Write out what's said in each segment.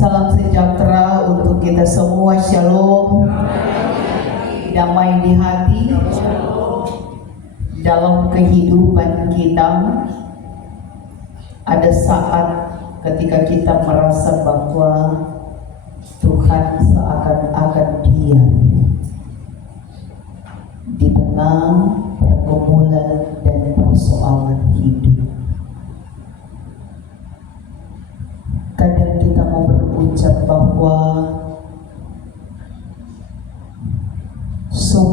Salam sejahtera untuk kita semua. Shalom. Damai di hati. Dalam kehidupan kita ada saat ketika kita merasa bahwa Tuhan seakan-akan diam di tengah pergumulan dan persoalan hidup. Kadang kita mau berucap bahwa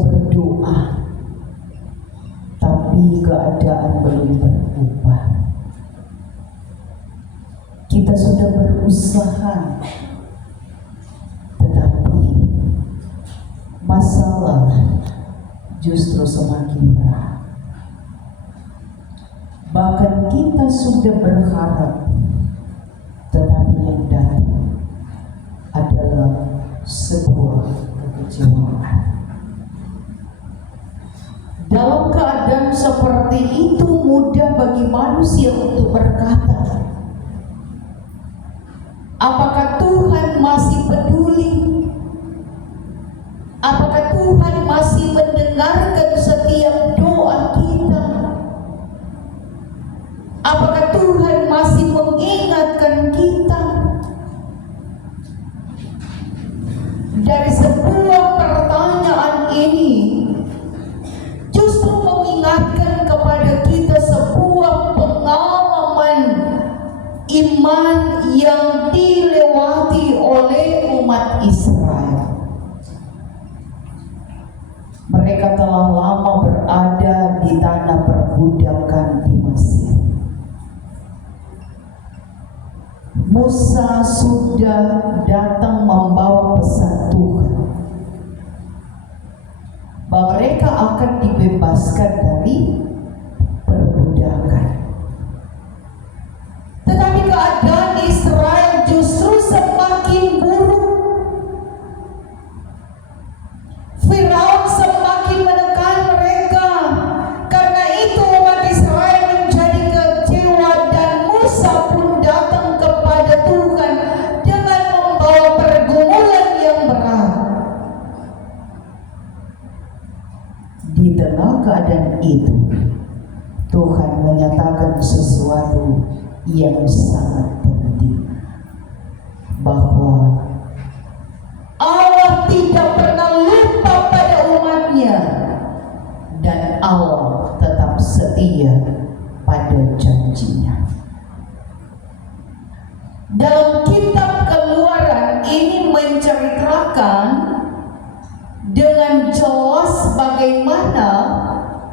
berdoa, tapi keadaan belum berubah. Kita sudah berusaha, tetapi masalah justru semakin berat. Bahkan kita sudah berharap, tetapi yang datang adalah sebuah kekecewaan. Dalam keadaan seperti itu, mudah bagi manusia untuk berkata, apakah Tuhan masih peduli? Apakah Tuhan masih mendengarkan setiap doa kita? Apakah Tuhan masih mengingatkan kita? Dari sebuah pertanyaan ini justru mengingatkan kepada kita sebuah pengalaman iman yang dilewati oleh umat Israel. Mereka telah lama berada di tanah perbudakan di Mesir. Musa sudah datang membawa pesan Tuhan bahwa mereka akan dibebaskan dari perbudakan. Tetapi keadaan Israel justru semakin buruk. Firaun semakin menekan mereka. Karena itu umat Israel menjadi kecewa dan Musa pun datang kepada Tuhan dengan membawa pergumulan yang berat. Di tengah keadaan itu, Tuhan menyatakan sesuatu yang sangat penting, bahwa Allah tidak pernah lupa pada umatnya dan Allah tetap setia pada janjinya. Dalam kitab Keluaran ini menceritakan dengan jelas bagaimana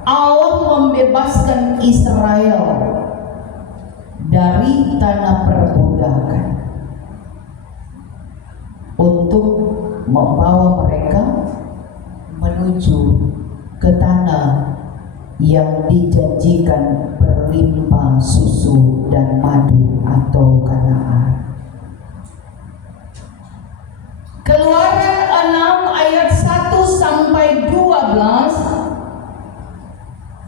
Allah membebaskan Israel dari tanah perbudakan untuk membawa mereka menuju ke tanah yang dijanjikan berlimpah susu dan madu atau Kanaan. Keluaran 6 ayat 1 sampai 12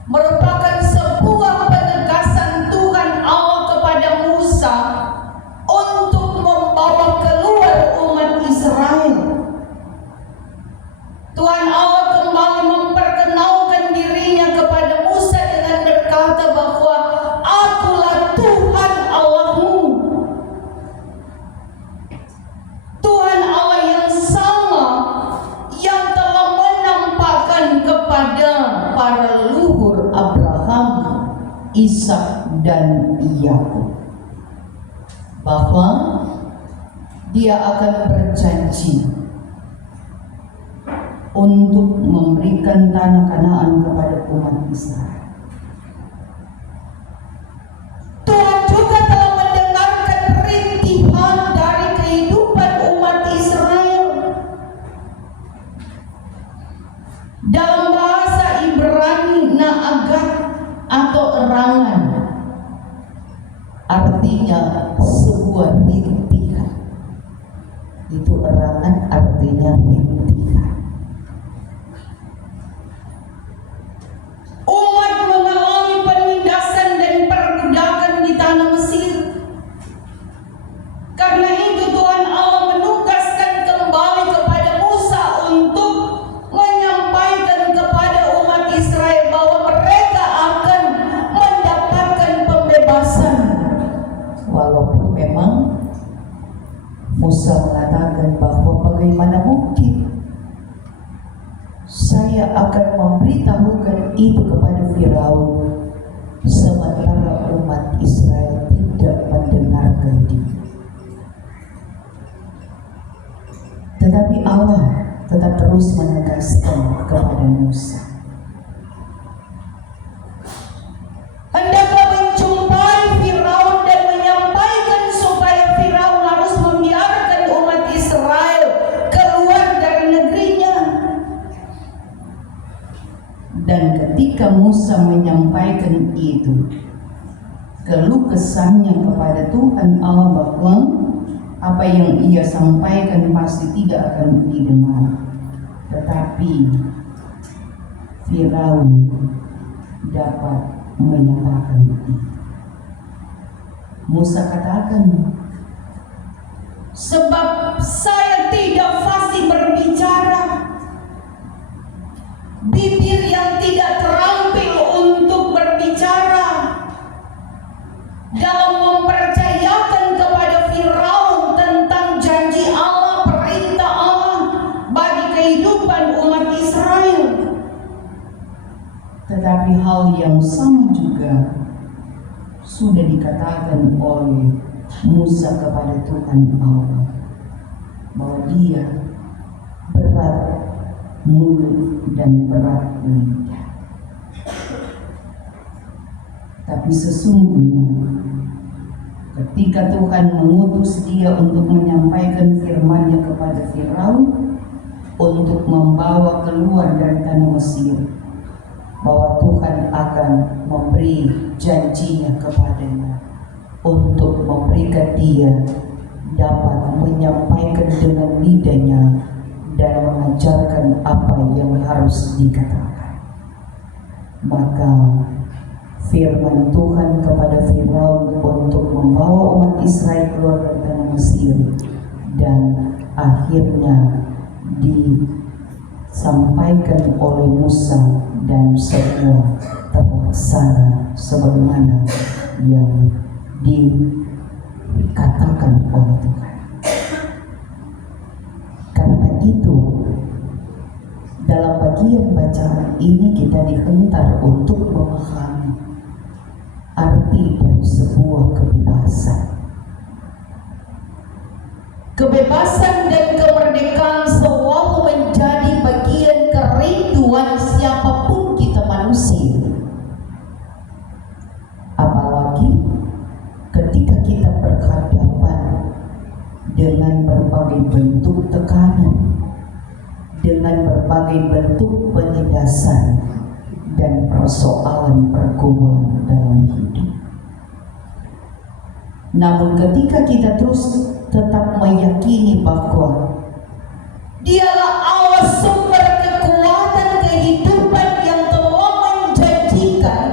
merupakan sebuah penegasan Tuhan Allah kepada Musa untuk membawa keluar umat Israel. Tuhan Allah kembali memperkenalkan dirinya kepada Musa dengan berkata bahwa Akulah Tuhan Allahmu. Tuhan Allah yang sama yang telah menampakkan kepada para leluhur Abraham, Ishak dan Yakub bahwa Dia akan berjanji untuk memberikan tanah Kanaan kepada umat Israel. Tuhan juga telah mendengarkan rintihan dari kehidupan umat Israel. Dalam bahasa Ibrani, na'agat atau erangan artinya sebuah rintihan. Itu erangan artinya rintihan. Umat mengalami penindasan dan perbudakan di tanah Mesir. Karena itu Tuhan Allah walaupun memang Musa mengatakan bahwa bagaimana mungkin saya akan memberitahukan itu kepada Firaun sementara umat Israel tidak mendengarkan dia. Tetapi Allah tetap terus menegaskan kepada Musa, hendaklah menjumpai Firaun dan menyampaikan supaya Firaun harus membiarkan umat Israel keluar dari negerinya. Dan ketika Musa menyampaikan itu, keluh kesahnya kepada Tuhan Allah bahwa apa yang ia sampaikan pasti tidak akan didengar. Tetapi Firaun dapat menyatakan itu. Musa katakan, sebab saya tidak fasih berbicara, bibir yang tidak terampil untuk berbicara dalam mempercayakan kepada Firaun tentang janji Allah, perintah Allah bagi kehidupan umat Israel. Tetapi hal yang sama juga sudah dikatakan oleh Musa kepada Tuhan Allah, bahwa dia berat mulut dan berat lidah. Tapi sesungguhnya ketika Tuhan mengutus dia untuk menyampaikan firman-Nya kepada Firaun untuk membawa keluar dari tanah Mesir, bahwa Tuhan akan memberi janjinya kepadanya untuk memberikan dia dapat menyampaikan dengan lidahnya dan mengajarkan apa yang harus dikatakan. Maka firman Tuhan kepada Firaun untuk membawa umat Israel keluar dari tanah Mesir dan akhirnya disampaikan oleh Musa dan semua terlaksana sebagaimana yang dikatakan oleh Tuhan. Karena itu dalam bagian bacaan ini kita dihentar untuk memahami arti dari sebuah kebebasan. Kebebasan dan kemerdekaan selalu menjadi bagian kerinduan siapapun kita manusia. Apalagi ketika kita berhadapan dengan berbagai bentuk tekanan, dengan berbagai bentuk penindasan dan persoalan pergumulan dalam hidup. Namun ketika kita terus tetap meyakini bahwa Dialah Allah sumber kekuatan kehidupan yang telah menjanjikan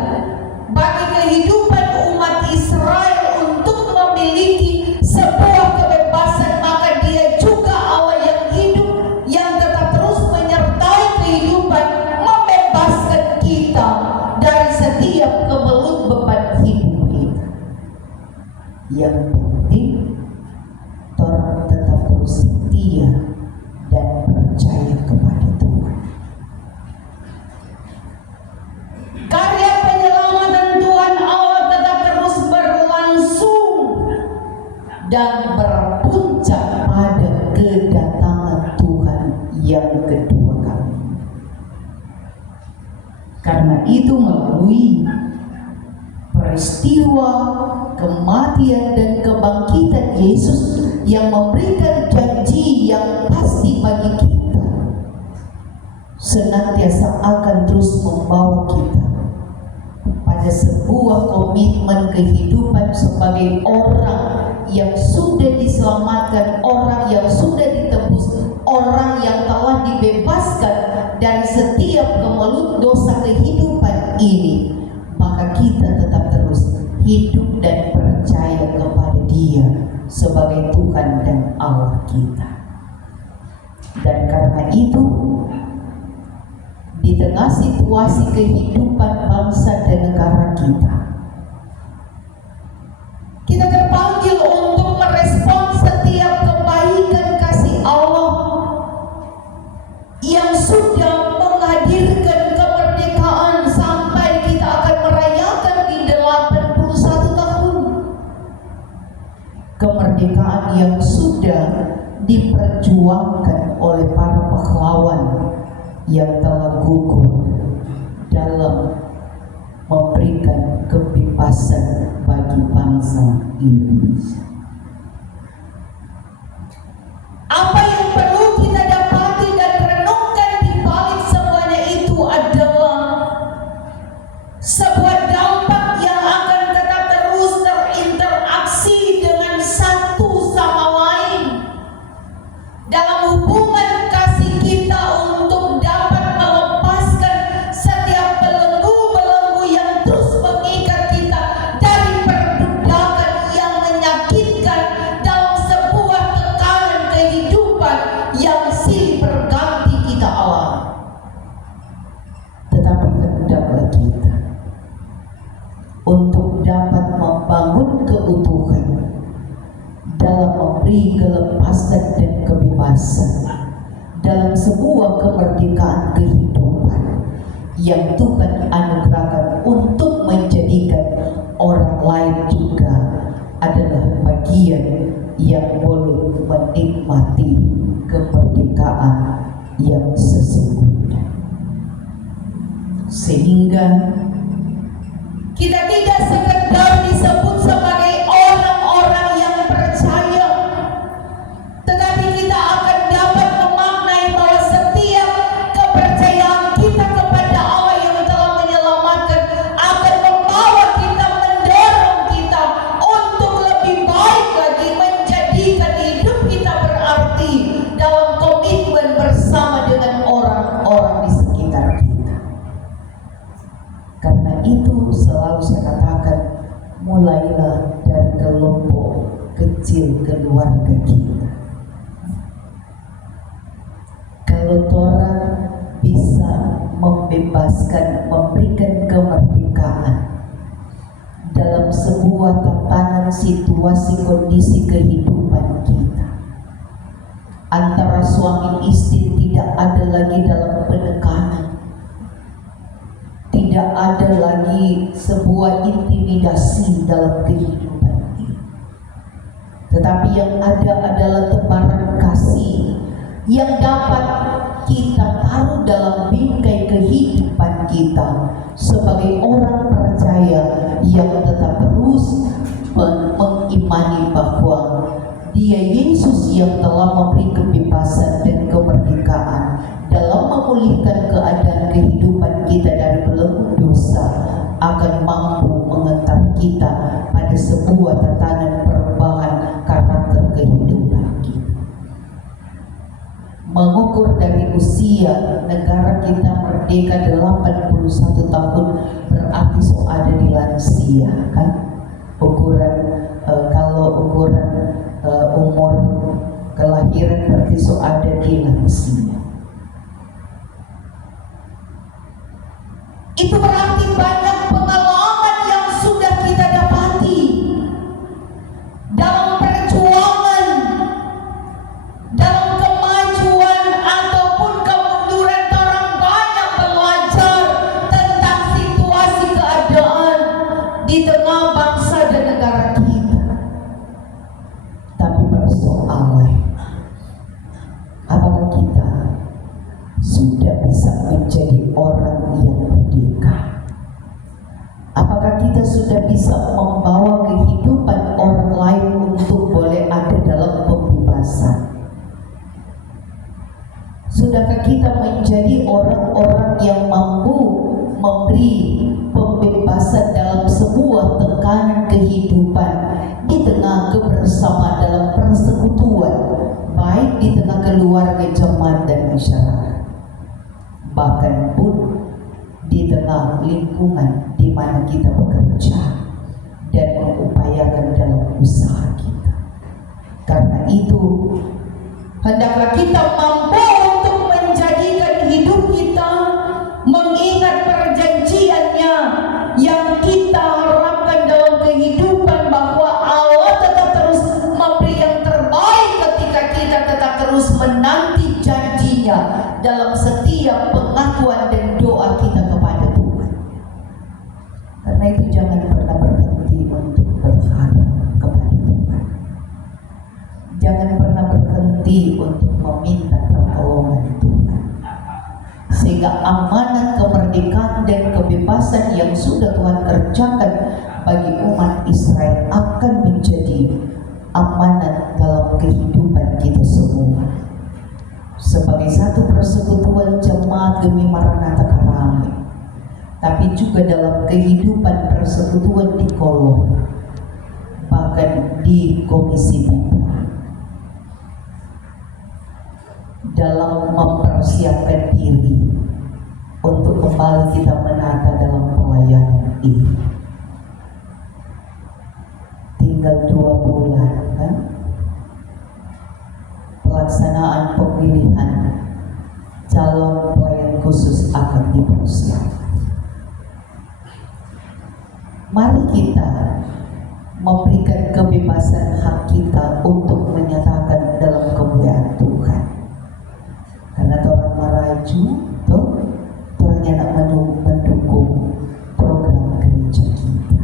bagi kehidupan umat Israel untuk memiliki sebuah kebebasan, maka Dia juga Allah yang hidup, yang tetap terus menyertai kehidupan, membebaskan kita dari setiap kemelut beban hidup kita. Yang penting orang tetap terus setia dan percaya kepada Tuhan. Karya penyelamatan Tuhan Allah tetap terus berlangsung dan berpuncak pada kedatangan Tuhan yang kedua kali. Karena itu melalui peristiwa kematian dan kebangkitan Yesus yang memberikan janji yang pasti bagi kita, senantiasa akan terus membawa kita pada sebuah komitmen kehidupan sebagai orang yang sudah diselamatkan, orang yang sudah ditebus, orang yang telah dibebaskan dari setiap kemelut dosa kehidupan ini. Maka kita tetap terus hidup dan percaya kepada Dia sebagai Tuhan dan Allah kita. Dan karena itu, di tengah situasi kehidupan bangsa dan negara kita terpanggil kemerdekaan yang sudah diperjuangkan oleh para pahlawan yang telah gugur dalam memberikan kebebasan bagi bangsa Indonesia. Apa yang perlu kita dapati dan renungkan di balik semuanya itu adalah sebuah dampak yang akan tetap terus terinteraksi dengan satu sama lain dalam hubungan kasih kita untuk dapat melepaskan setiap belenggu-belenggu yang terus mengikat kita dari perbudakan yang menyakitkan dalam sebuah tekanan kehidupan yang silih berganti kita alami. Tetapi hendaklah kita untuk dapat membangun keutuhan dalam memberi kelepasan dan kebebasan dalam sebuah kemerdekaan kehidupan yang Tuhan anugerahkan untuk menjadikan orang lain juga adalah bagian yang boleh menikmati kemerdekaan yang sesungguhnya, sehingga kita tidak sekedar disebut sebagai orang-orang yang percaya, tetapi kita akan dapat memaknai bahwa setiap kepercayaan kita kepada Allah yang telah menyelamatkan akan membawa kita, mendorong kita untuk lebih baik lagi, menjadikan hidup kita berarti dalam komitmen bersama dengan orang-orang di sekitar kita. Karena itu selalu saya katakan, mulailah dari kelompok kecil keluarga kita. Kalau orang bisa membebaskan, memberikan kemerdekaan dalam sebuah tatanan situasi kondisi kehidupan kita, antara suami istri tidak ada lagi dalam penekanan, tidak ada lagi sebuah intimidasi dalam kehidupan ini, tetapi yang ada adalah tebaran kasih yang dapat kita taruh dalam bingkai kehidupan kita sebagai orang percaya yang tetap terus mengimani bahwa Dia Yesus yang telah memberi kebebasan dan kemerdekaan dalam memulihkan keadaan kehidupan kita dari belenggu dosa akan mampu mengantar kita pada sebuah tatanan perubahan karakter kehidupan kita. Mengukur dari usia negara kita merdeka 81 tahun berarti so ada di lansia, kan? Kalau ukuran umur kelahiran berarti so ada di lansia. Itu berarti banyak pengalaman yang sudah kita dapati dalam perjuangan, dalam kemajuan ataupun kemunduran. Orang banyak belajar tentang situasi keadaan di tengah bangsa dan negara kita. Tapi persoalan, apakah kita sudah bisa menjadi orang yang merdeka? Apakah kita sudah bisa membawa kehidupan orang lain untuk boleh ada dalam pembebasan? Sudahkah kita menjadi orang-orang yang mampu memberi pembebasan dalam sebuah tekanan kehidupan di tengah kebersamaan dalam persekutuan, baik di tengah keluarga, jemaat dan masyarakat, bahkan pun di tengah lingkungan di mana kita bekerja dan mengupayakan dalam usaha kita. Karena itu, hendaklah kita mampu untuk menjadikan hidup kita mengingat perjanjiannya yang kita harapkan dalam kehidupan, bahwa Allah tetap terus memberi yang terbaik ketika kita tetap terus menanti janjinya dalam setiap pengakuan dan doa kita kepada Tuhan. Karena itu jangan pernah berhenti untuk berharap kepada Tuhan. diri untuk meminta pertolongan Tuhan, sehingga amanat kemerdekaan dan kebebasan yang sudah Tuhan kerjakan bagi umat Israel akan menjadi amanat dalam kehidupan kita semua. Sebagai satu persekutuan jemaat demi Maranatha Karame, tapi juga dalam kehidupan persekutuan di Kolom, bahkan di Komisi Bintang, dalam mempersiapkan diri untuk kembali kita menata dalam pelayanan ini. Tinggal 2 bulan kan? Pelaksanaan pemilihan calon pelayan khusus akan dipersiapkan. Mari kita memberikan kebebasan hak kita untuk menyatakan dalam kemuliaan Tuhan. Karena orang meraju, orang yang nak mendukung program gereja kita.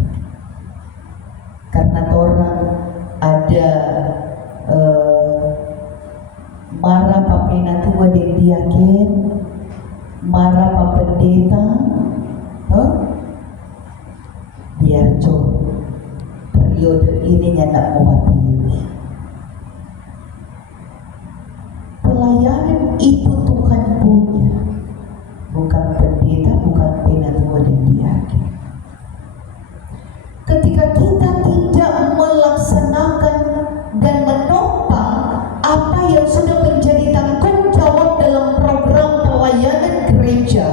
Karena orang ada marah papena tua dan diaken, marah pak pendeta, biar periode ini nyandak mewakili. Pelayanan itu Tuhan punya, bukan pendeta, bukan pena tua dan diaken. Ketika kita tidak melaksanakan dan menopang apa yang sudah menjadi tanggung jawab dalam program pelayanan gereja,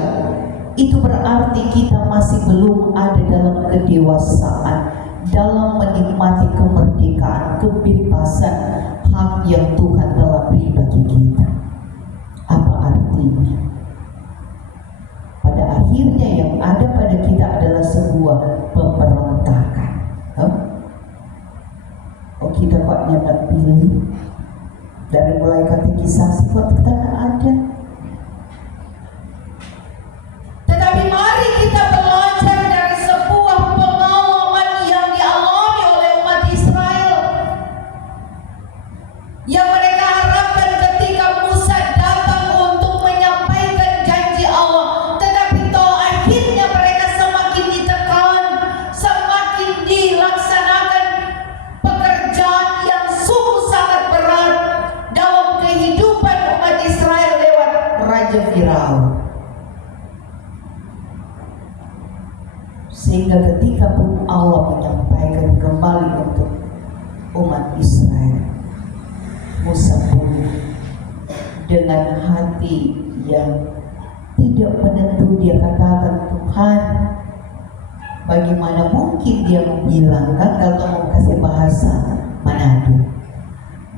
itu berarti kita masih belum ada dalam kedewasaan, dalam menikmati kemerdekaan, kebebasan, hak yang Tuhan telah beri bagi kita. Apa artinya? Pada akhirnya yang ada pada kita adalah sebuah pemberontakan. Oh, kita kok nyandak pilih dari mulai katekisasi kok kita tak ada. Tetapi mari kita belajar dari sebuah pengalaman yang dialami oleh umat Israel, yang mereka harapkan ketika Musa datang untuk menyampaikan janji Allah, tetapi toh akhirnya mereka semakin ditekan, semakin dilaksanakan pekerjaan yang sungguh sangat berat dalam kehidupan umat Israel lewat Raja Firaun. Sehingga ketika pun Allah menyampaikan kembali untuk umat Israel, Musa pun dengan hati yang tidak menentu dia katakan, Tuhan, bagaimana mungkin dia bilang, kan kalau mau kasih bahasa Manado,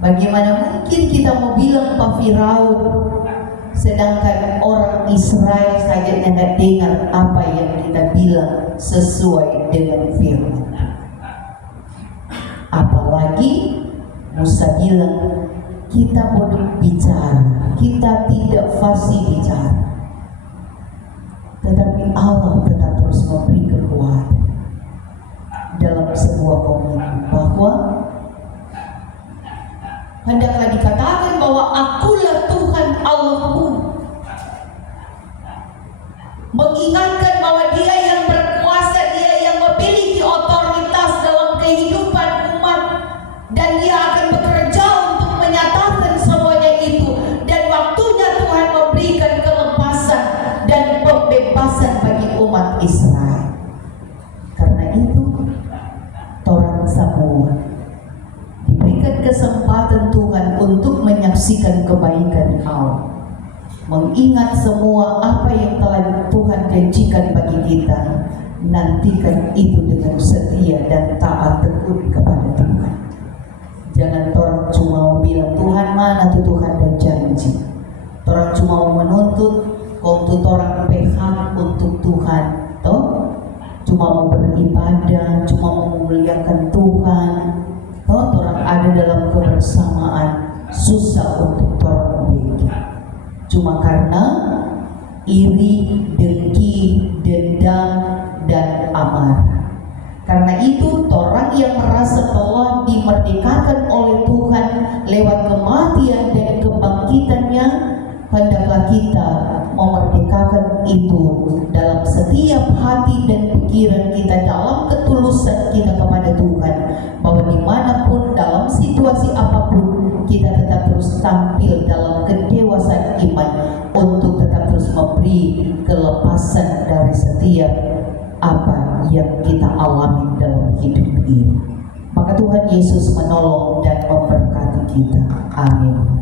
bagaimana mungkin kita mau bilang Pak Firaun, sedangkan orang Israel saja tidak dengar apa yang kita bilang sesuai dengan firman. Apalagi Musa bilang, kita bodoh bicara, kita tidak fasih bicara. Tetapi Allah tetap terus memberi kekuatan dalam sebuah komitmen bahwa hendaklah dikatakan bahwa akulah Tuhan Allahmu, mengingatkan bahwa Dia yang berkuasa, Dia yang memiliki otoritas dalam kehidupan umat, dan Dia akan bekerja untuk menyatakan semuanya itu, dan waktunya Tuhan memberikan kelepasan dan pembebasan bagi umat Israel. Karena itu orang semua diberikan kesempatan Tuhan untuk menyaksikan kebaikan Allah, mengingat semua apa yang telah Tuhan janjikan bagi kita. Nantikan itu dengan setia dan taat tekun kepada Tuhan. Jangan orang cuma mau bilang, Tuhan mana tuh Tuhan dan janji. Orang cuma mau menuntut untuk orang pihak untuk Tuhan, toh cuma mau beribadah, cuma mau memuliakan Tuhan, toh orang ada dalam kebersamaan, susah untuk orang begitu. Cuma karena iri, dengki, dendam, dan amarah. Karena itu orang yang merasa telah dimerdekakan oleh Tuhan lewat kematian dan kita memerdekakan itu dalam setiap hati dan pikiran kita, dalam ketulusan kita kepada Tuhan, bahwa dimanapun dalam situasi apapun kita tetap terus tampil dalam kedewasaan iman untuk tetap terus memberi kelepasan dari setiap apa yang kita alami dalam hidup ini. Maka Tuhan Yesus menolong dan memberkati kita. Amin.